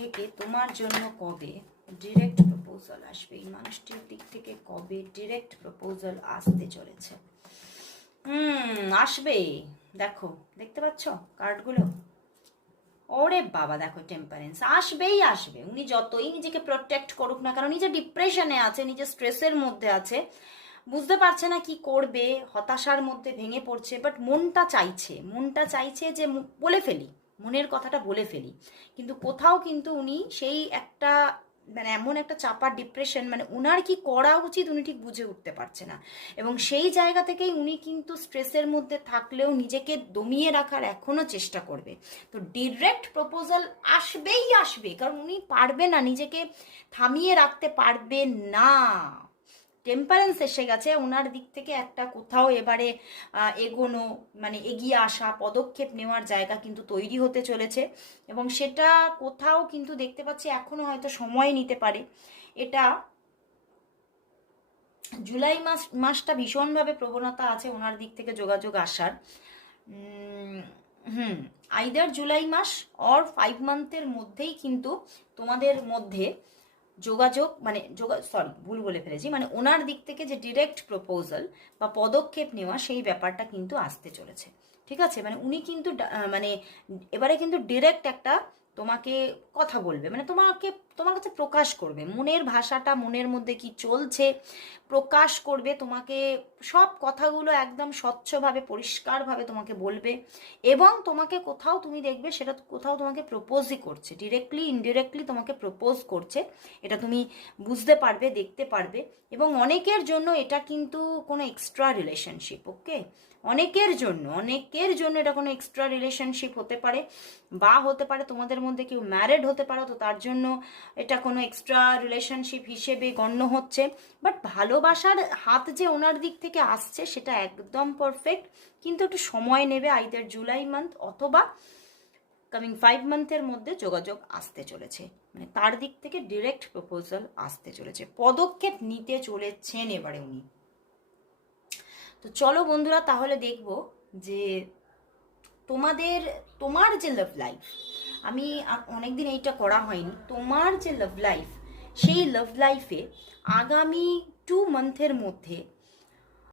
থেকে তোমার জন্য কবে ডিরেক্ট প্রপোজাল আসবে, এই মানুষটির দিক থেকে কবে ডিরেক্ট প্রপোজাল আসতে চলেছে? আসবে। দেখো, দেখতে পাচ্ছ কার্ডগুলো? ওরে বাবা, দেখো টেম্পারেন্স, আসবেই আসবে। উনি যতই নিজেকে প্রোটেক্ট করুক না, কারণ নিজে ডিপ্রেশনে আছে, নিজে স্ট্রেসের মধ্যে আছে, বুঝতে পারছে না কি করবে, হতাশার মধ্যে ভেঙে পড়ছে, বাট মনটা চাইছে যে বলে ফেলি, মনের কথাটা বলে ফেলি। কিন্তু কোথাও কিন্তু উনি সেই একটা মানে এমন একটা চাপা ডিপ্রেশন, মানে উনার কি করা উচিত উনি ঠিক বুঝে উঠতে পারছে না। এবং সেই জায়গা থেকেই উনি কিন্তু স্ট্রেসের মধ্যে থাকলেও নিজেকে দমিয়ে রাখার এখনো চেষ্টা করবে। তো ডিরেক্ট প্রপোজাল আসবেই আসবে, কারণ উনি পারবে না, নিজেকে থামিয়ে রাখতে পারবে না। টেম্পারেন্স এসে গেছে ওনার দিক থেকে, একটা কোথাও এবারে এগোনো, মানে এগিয়ে আসা, পদক্ষেপ নেওয়ার জায়গা কিন্তু তৈরি হতে চলেছে। এবং সেটা কোথাও কিন্তু দেখতে পাচ্ছি এখনো হয়তো সময় নিতে পারে। এটা জুলাই মাসটা ভীষণভাবে প্রবণতা আছে ওনার দিক থেকে যোগাযোগ আসার। আইদার জুলাই মাস অর 5 মান্থের মধ্যেই কিন্তু তোমাদের মধ্যে যোগাযোগ, মানে ভুল বলে ফেলেছি, মানে ওনার দিক থেকে যে ডিরেক্ট প্রপোজাল বা পদক্ষেপ নেওয়া, সেই ব্যাপারটা কিন্তু আসতে চলেছে। ঠিক আছে, মানে উনি কিন্তু মানে এবারে কিন্তু ডিরেক্ট একটা তোমাকে কথা বলবে, মানে তোমার কাছে প্রকাশ করবে মনের ভাষাটা, মনের মধ্যে কি চলছে প্রকাশ করবে তোমাকে, সব কথাগুলো একদম স্বচ্ছভাবে পরিষ্কারভাবে তোমাকে বলবে। এবং তোমাকে কোথাও তুমি দেখবে সেটা কোথাও তোমাকে প্রপোজই করছে, ডিরেক্টলি ইনডিরেক্টলি তোমাকে প্রপোজ করছে, এটা তুমি বুঝতে পারবে, দেখতে পারবে। এবং অনেকের জন্য এটা কিন্তু কোনো এক্সট্রা রিলেশনশিপ, ওকে, অনেকের জন্য এটা কোনো এক্সট্রা রিলেশনশিপ হতে পারে, বা হতে পারে তোমাদের মধ্যে কেউ ম্যারিড হতে পারো, তো তার জন্য এটা কোনো এক্সট্রা রিলেশনশিপ হিসেবে গণ্য হচ্ছে। বাট ভালোবাসার হাত যে ওনার দিক থেকে আসছে সেটা একদম পারফেক্ট, কিন্তু একটু সময় নেবে, আইদার জুলাই মান্থ অথবা কামিং 5 মান্থের মধ্যে যোগাযোগ আসতে চলেছে, মানে তার দিক থেকে ডিরেক্ট প্রপোজাল আসতে চলেছে, পদক্ষেপ নিতে চলেছেন এবারে উনি। তো চলো বন্ধুরা, তাহলে দেখব যে তোমার যে লাভ লাইফ, আমি অনেকদিন এইটা করা হয়নি, তোমার যে লাভ লাইফ, সেই লাভ লাইফে আগামী 2 মান্থের মধ্যে